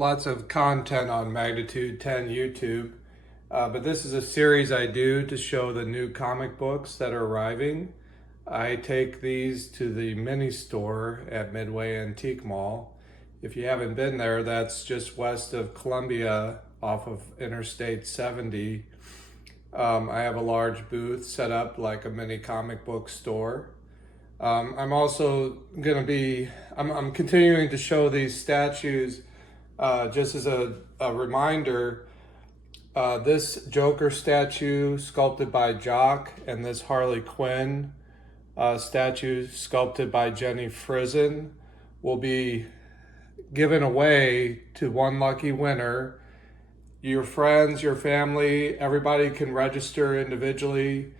lots of content on Magnitude 10 YouTube, but this is a series I do to show the new comic books that are arriving. I take these to the mini store at Midway Antique Mall. If you haven't been there, that's just west of Columbia off of Interstate 70. I have a large booth set up like a mini comic book store. I'm also going to be, I'm continuing to show these statues just as a reminder. This Joker statue sculpted by Jock and this Harley Quinn statue sculpted by Jenny Frizen will be given away to one lucky winner. Your friends, your family, everybody can register individually.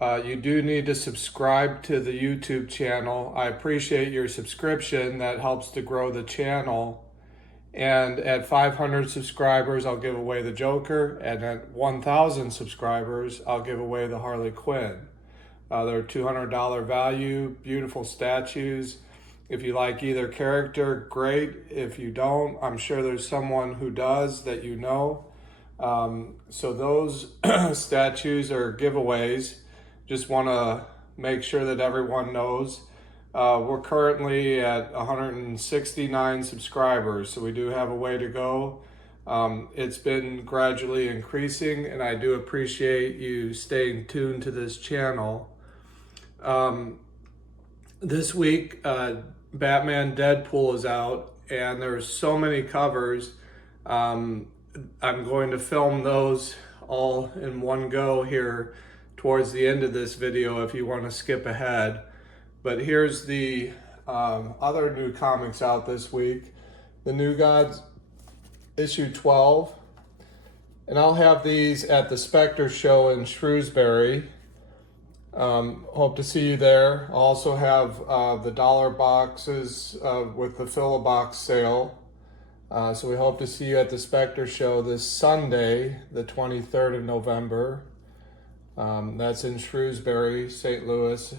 You do need to subscribe to the YouTube channel. I appreciate your subscription. That helps to grow the channel. And at 500 subscribers, I'll give away the Joker. And at 1,000 subscribers, I'll give away the Harley Quinn. They're $200 value, beautiful statues. If you like either character, great. If you don't, I'm sure there's someone who does that you know. So those statues are giveaways. Just want to make sure that everyone knows. We're currently at 169 subscribers, so we do have a way to go. It's been gradually increasing, and I do appreciate you staying tuned to this channel. This week, Batman Deadpool is out, and there's so many covers. I'm going to film those all in one go here towards the end of this video if you want to skip ahead. But here's the other new comics out this week. The New Gods issue 12. And I'll have these at the Spector Show in Shrewsbury. Hope to see you there. I'll also have the dollar boxes with the fill-a-box sale. So we hope to see you at the Spector Show this Sunday, the 23rd of November. That's in Shrewsbury, St. Louis.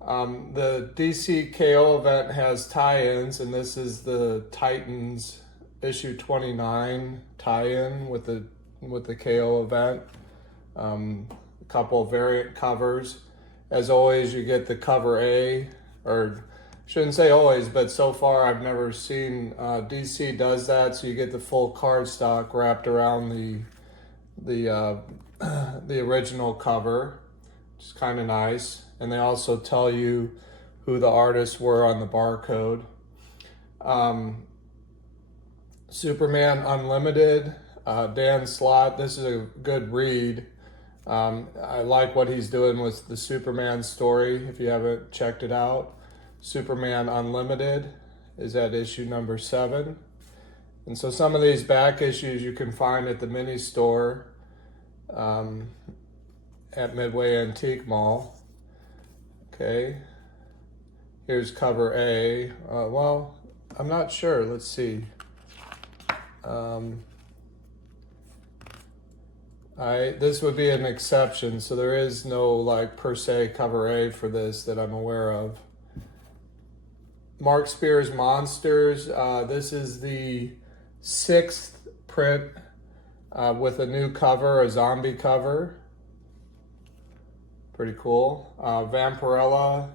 The DC KO event has tie-ins, and this is the Titans issue 29 tie-in with the KO event. A couple of variant covers. As always, you get the cover A, or shouldn't say always, but so far I've never seen DC does that, so you get the full cardstock wrapped around the original cover, which is kind of nice. And they also tell you who the artists were on the barcode. Superman Unlimited, Dan Slott. This is a good read. I like what he's doing with the Superman story. If you haven't checked it out, Superman Unlimited is at issue number 7. And so some of these back issues you can find at the mini store at Midway Antique Mall. Okay, here's cover A. Well, I'm not sure. Let's see. This would be an exception, so there is no like per se cover A for this that I'm aware of. Mark Spears Monsters. This is the 6th print with a new cover, a zombie cover. Pretty cool. Vampirella,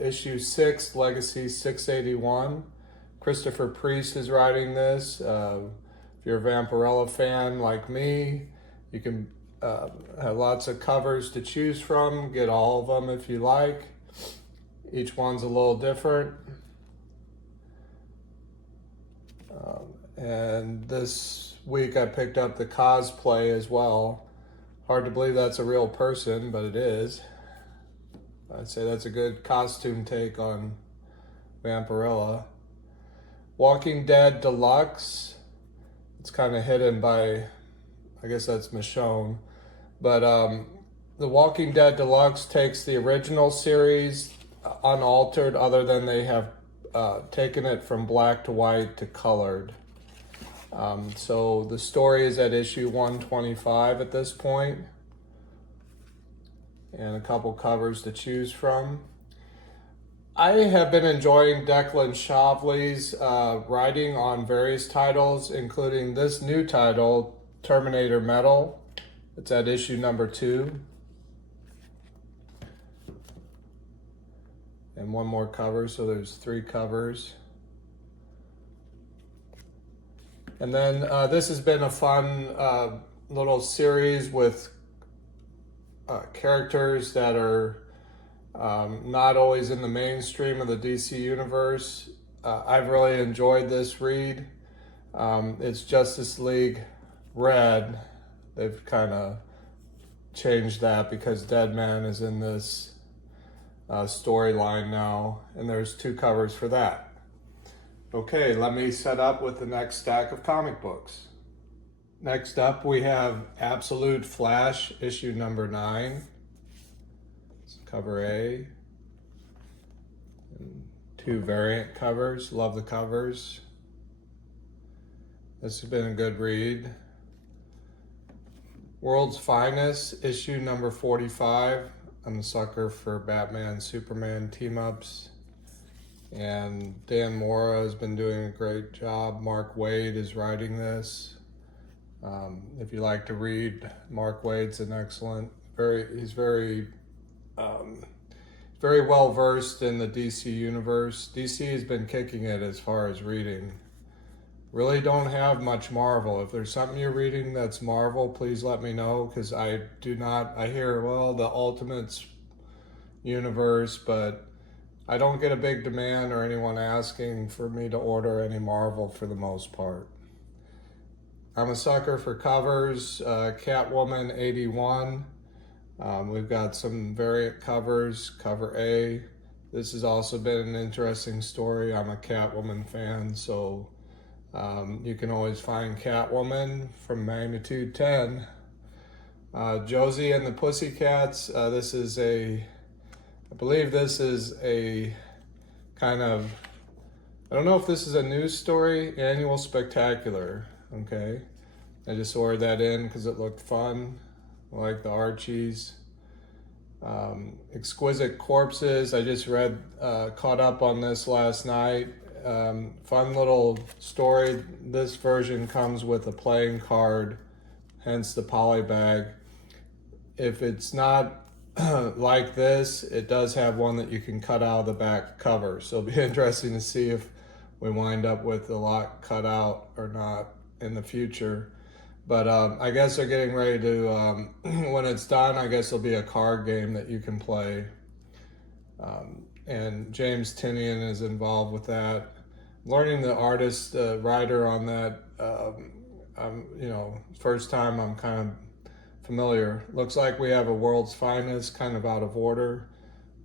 issue 6, Legacy 681. Christopher Priest is writing this. If you're a Vampirella fan like me, you can have lots of covers to choose from. Get all of them if you like. Each one's a little different. And this week I picked up the cosplay as well. Hard to believe that's a real person, but it is. I'd say that's a good costume take on Vampirella. Walking Dead Deluxe. It's kind of hidden by, I guess that's Michonne. But the Walking Dead Deluxe takes the original series unaltered, other than they have taken it from black to white to colored. So the story is at issue 125 at this point, and a couple covers to choose from. I have been enjoying Declan Shavley's writing on various titles, including this new title, Terminator Metal. It's at issue number 2. And one more cover, so there's 3 covers. And then this has been a fun little series with characters that are not always in the mainstream of the DC universe. I've really enjoyed this read. It's Justice League Red. They've kind of changed that because Deadman is in this storyline now, and there's 2 covers for that. Okay, let me set up with the next stack of comic books. Next up, we have Absolute Flash, issue number 9. It's cover A. And 2 variant covers. Love the covers. This has been a good read. World's Finest, issue number 45. I'm a sucker for Batman, Superman team-ups. And Dan Mora has been doing a great job. Mark Waid is writing this. If you like to read, Mark Waid's an excellent, he's very well versed in the DC universe. DC has been kicking it as far as reading. Really don't have much Marvel. If there's something you're reading that's Marvel, please let me know, because I hear, well, the Ultimates universe, but I don't get a big demand or anyone asking for me to order any Marvel for the most part. I'm a sucker for covers. Catwoman 81. We've got some variant covers. Cover A. This has also been an interesting story. I'm a Catwoman fan, so you can always find Catwoman from Magnitude 10. Josie and the Pussycats. I believe this is a kind of, I don't know if this is a news story, annual spectacular, okay? I just ordered that in because it looked fun. I like the Archies. Exquisite Corpses, I just caught up on this last night. Fun little story. This version comes with a playing card, hence the poly bag. If it's not like this, it does have one that you can cut out of the back cover. So it'll be interesting to see if we wind up with a lot cut out or not in the future. But I guess they're getting ready to, when it's done, I guess it'll be a card game that you can play. And James Tynion is involved with that. Learning the artist, writer on that, first time I'm kind of familiar. Looks like we have a World's Finest, kind of out of order.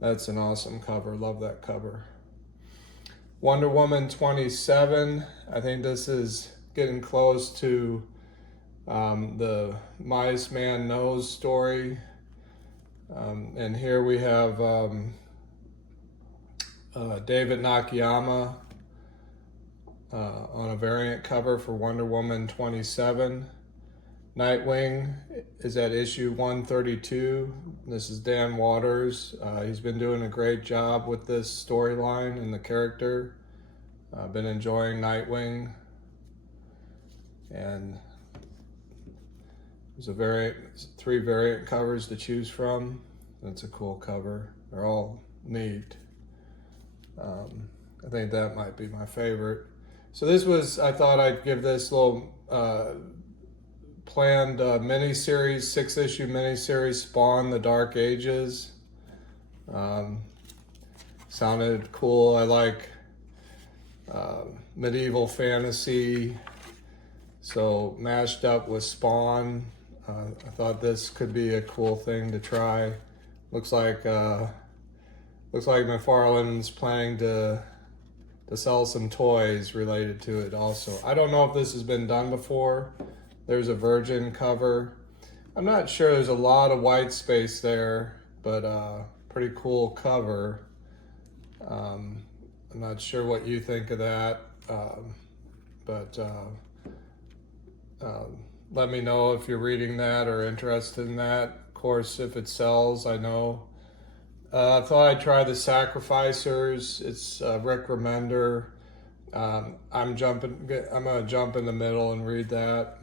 That's an awesome cover. Love that cover. Wonder Woman 27. I think this is getting close to the Mice Man Knows story. And here we have David Nakayama on a variant cover for Wonder Woman 27. Nightwing is at issue 132. This is Dan Waters. He's been doing a great job with this storyline and the character. I've been enjoying Nightwing. And there's 3 variant covers to choose from. That's a cool cover. They're all neat. I think that might be my favorite. So I thought I'd give this little planned miniseries, 6-issue miniseries, Spawn: The Dark Ages. Sounded cool. I like medieval fantasy, so mashed up with Spawn. I thought this could be a cool thing to try. Looks like McFarlane's planning to sell some toys related to it also. I don't know if this has been done before. There's a Virgin cover. I'm not sure, there's a lot of white space there, but pretty cool cover. I'm not sure what you think of that, but let me know if you're reading that or interested in that. Of course, if it sells, I know I thought I'd try the Sacrificers. It's Rick Remender. I'm gonna jump in the middle and read that.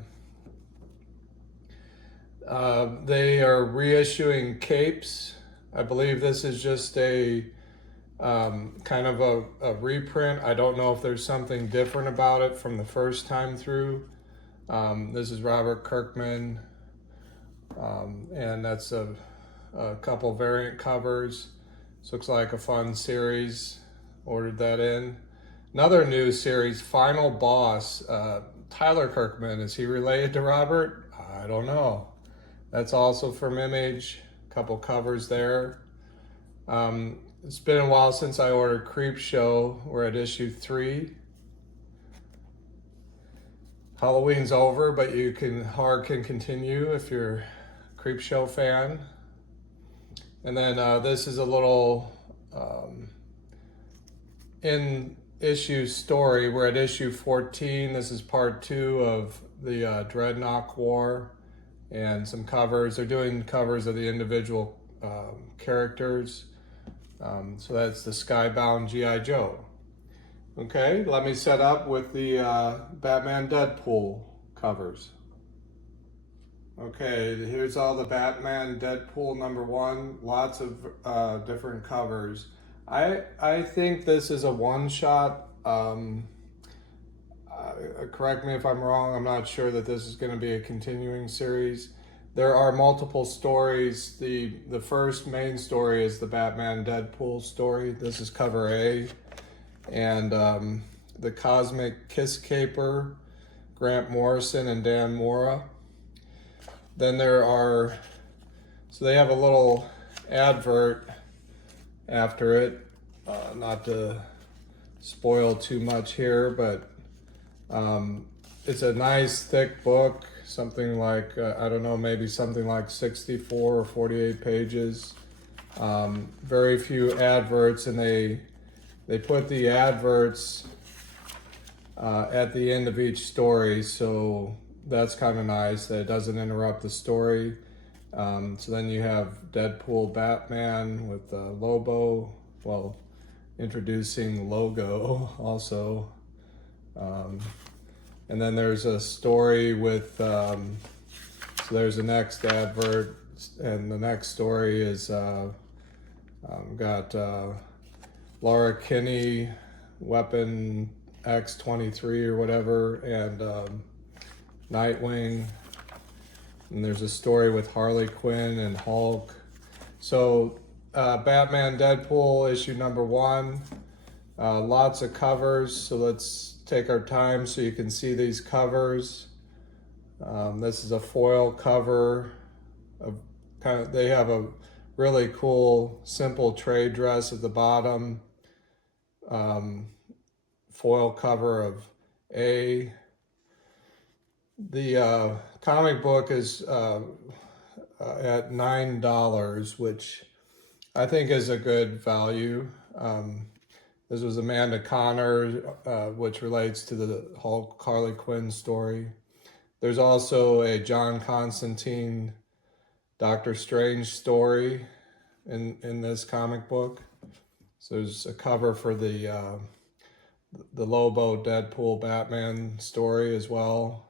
They are reissuing Capes. I believe this is just a kind of a reprint. I don't know if there's something different about it from the first time through. This is Robert Kirkman, and that's a couple variant covers. This looks like a fun series. Ordered that in. Another new series, Final Boss. Tyler Kirkman, is he related to Robert? I don't know. That's also from Image. A couple covers there. It's been a while since I ordered Creep Show. We're at issue 3. Halloween's over, but horror can continue if you're a Creep Show fan. And then this is a little in issue story. We're at issue 14. This is part 2 of the Dreadnought War, and some covers. They're doing covers of the individual characters. So that's the Skybound G.I. Joe. Okay, let me set up with the Batman Deadpool covers. Okay, here's all the Batman Deadpool #1. Lots of different covers. I think this is a one-shot. Correct me if I'm wrong. I'm not sure that this is going to be a continuing series. There are multiple stories. The first main story is the Batman Deadpool story. This is cover A. And the Cosmic Kiss Caper, Grant Morrison and Dan Mora. Then so they have a little advert after it. Not to spoil too much here, but it's a nice thick book, something like, I don't know, maybe something like 64 or 48 pages. Very few adverts, and they put the adverts at the end of each story, so that's kind of nice that it doesn't interrupt the story. So then you have Deadpool Batman with Lobo, well, introducing Logo also. And then there's a story with, so there's the next advert, and the next story is got Laura Kinney, Weapon X-23 or whatever, and Nightwing. And there's a story with Harley Quinn and Hulk. So Batman Deadpool issue #1. Lots of covers, so let's take our time so you can see these covers. This is a foil cover. They have a really cool, simple trade dress at the bottom. Foil cover of A. The comic book is at $9, which I think is a good value. This was Amanda Connor, which relates to the Hulk Harley Quinn story. There's also a John Constantine Doctor Strange story in this comic book. So there's a cover for the Lobo Deadpool Batman story as well.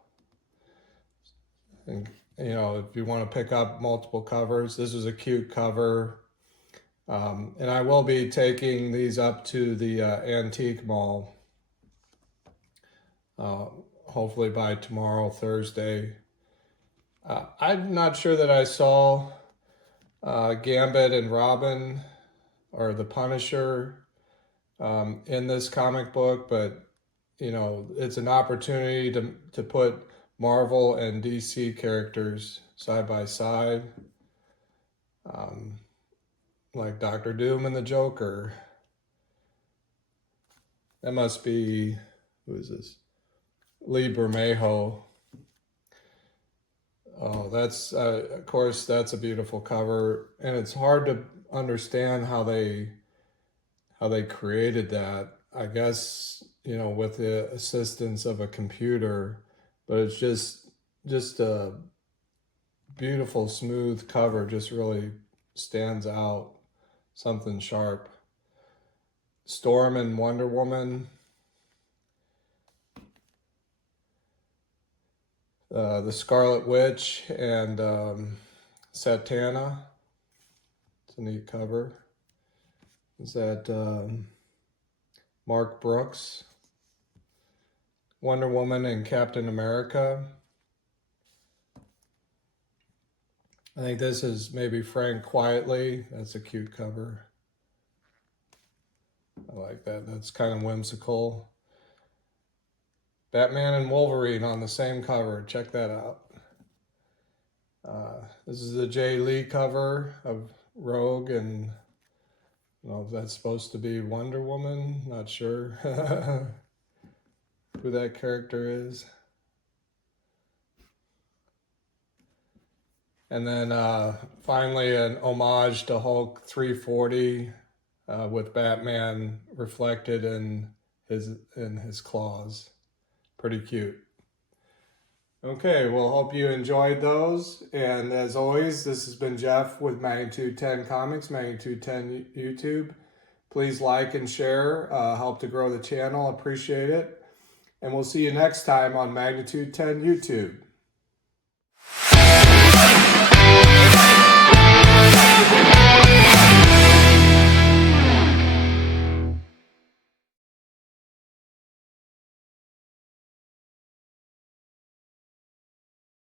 And you know, if you want to pick up multiple covers, this is a cute cover. And I will be taking these up to the antique mall, hopefully by tomorrow, Thursday. I'm not sure that I saw Gambit and Robin or the Punisher in this comic book, but you know, it's an opportunity to put Marvel and DC characters side by side, like Doctor Doom and the Joker. That must be, who is this? Lee Bermejo. Oh, that's, of course, that's a beautiful cover, and it's hard to understand how they created that. I guess, you know, with the assistance of a computer, but it's just a beautiful, smooth cover, just really stands out. something sharp. Storm and Wonder Woman. The Scarlet Witch and Satana. It's a neat cover. Is that Mark Brooks? Wonder Woman and Captain America. I think this is maybe Frank Quietly. That's a cute cover. I like that. That's kind of whimsical. Batman and Wolverine on the same cover. Check that out. This is the Jay Lee cover of Rogue, and I don't know if that's supposed to be Wonder Woman. Not sure who that character is. And then finally an homage to Hulk 340 with Batman reflected in his claws. Pretty cute. Okay, well, hope you enjoyed those. And as always, this has been Jeff with Magnitude 10 Comics, Magnitude 10 YouTube. Please like and share, help to grow the channel, appreciate it. And we'll see you next time on Magnitude 10 YouTube.